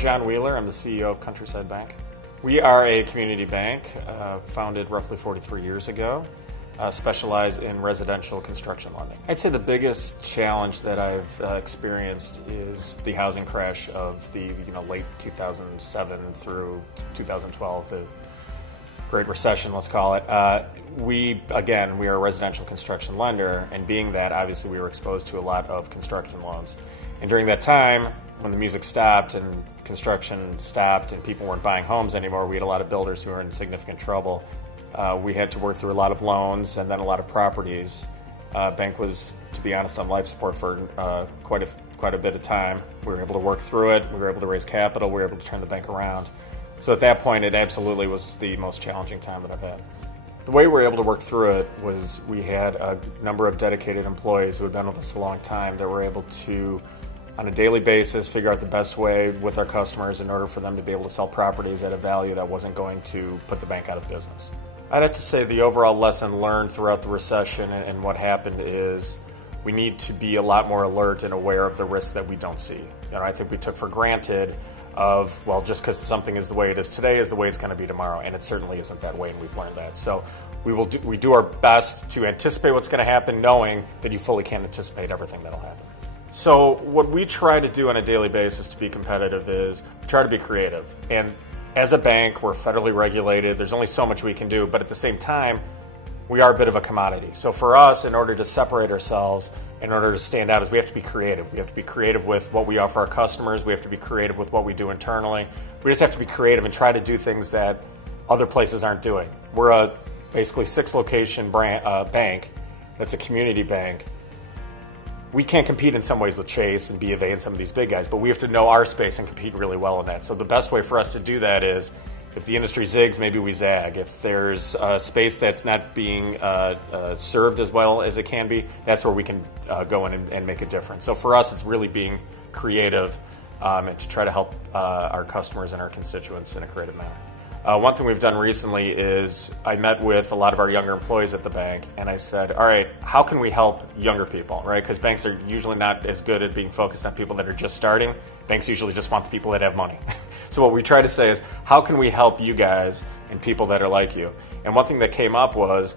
John Wheeler. I'm the CEO of Countryside Bank. We are a community bank founded roughly 43 years ago, specialize in residential construction lending. I'd say the biggest challenge that I've experienced is the housing crash of the late 2007 through 2012, the Great Recession, let's call it. We are a residential construction lender, and being that, obviously we were exposed to a lot of construction loans. And during that time, when the music stopped and construction stopped and people weren't buying homes anymore, we had a lot of builders who were in significant trouble. We had to work through a lot of loans and then a lot of properties. Bank was, to be honest, on life support for quite a bit of time. We were able to work through it. We were able to raise capital. We were able to turn the bank around. So at that point, it absolutely was the most challenging time that I've had. The way we were able to work through it was we had a number of dedicated employees who had been with us a long time that were able to, on a daily basis, figure out the best way with our customers in order for them to be able to sell properties at a value that wasn't going to put the bank out of business. I'd have to say the overall lesson learned throughout the recession and what happened is we need to be a lot more alert and aware of the risks that we don't see. I think we took for granted of, well, just because something is the way it is today is the way it's going to be tomorrow, and it certainly isn't that way, and we've learned that. So we do our best to anticipate what's going to happen, knowing that you fully can't anticipate everything that'll happen. So what we try to do on a daily basis to be competitive is try to be creative. And as a bank, we're federally regulated. There's only so much we can do, but at the same time, we are a bit of a commodity. So for us, in order to separate ourselves, in order to stand out, is we have to be creative. We have to be creative with what we offer our customers. We have to be creative with what we do internally. We just have to be creative and try to do things that other places aren't doing. We're a basically 6-location bank that's a community bank. We can't compete in some ways with Chase and B of A and some of these big guys, but we have to know our space and compete really well in that. So the best way for us to do that is, if the industry zigs, maybe we zag. If there's a space that's not being served as well as it can be, that's where we can go in and make a difference. So for us, it's really being creative and to try to help our customers and our constituents in a creative manner. One thing we've done recently is I met with a lot of our younger employees at the bank, and I said, all right, how can we help younger people, right? Because banks are usually not as good at being focused on people that are just starting. Banks usually just want the people that have money. So what we try to say is, how can we help you guys and people that are like you? And one thing that came up was,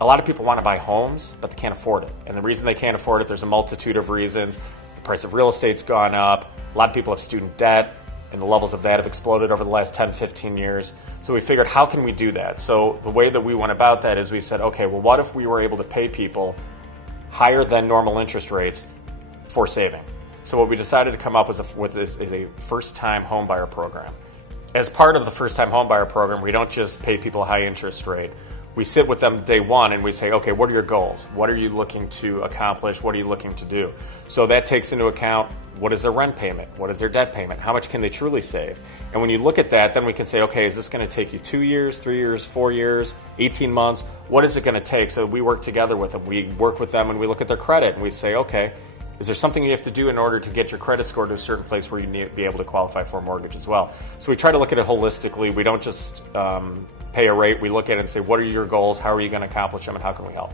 a lot of people want to buy homes, but they can't afford it. And the reason they can't afford it, there's a multitude of reasons. The price of real estate's gone up. A lot of people have student debt, and the levels of that have exploded over the last 10, 15 years. So we figured, how can we do that? So the way that we went about that is we said, okay, well, what if we were able to pay people higher than normal interest rates for saving? So what we decided to come up with is a FirstTime homebuyer program. As part of the FirstTime homebuyer program, we don't just pay people a high interest rate. We sit with them day one and we say, okay, what are your goals? What are you looking to accomplish? What are you looking to do? So that takes into account, what is their rent payment? What is their debt payment? How much can they truly save? And when you look at that, then we can say, okay, is this going to take you 2 years, 3 years, 4 years, 18 months? What is it going to take? So we work together with them. We work with them and we look at their credit and we say, okay, is there something you have to do in order to get your credit score to a certain place where you need to be able to qualify for a mortgage as well? So we try to look at it holistically. We don't just pay a rate. We look at it and say, what are your goals? How are you going to accomplish them? And how can we help?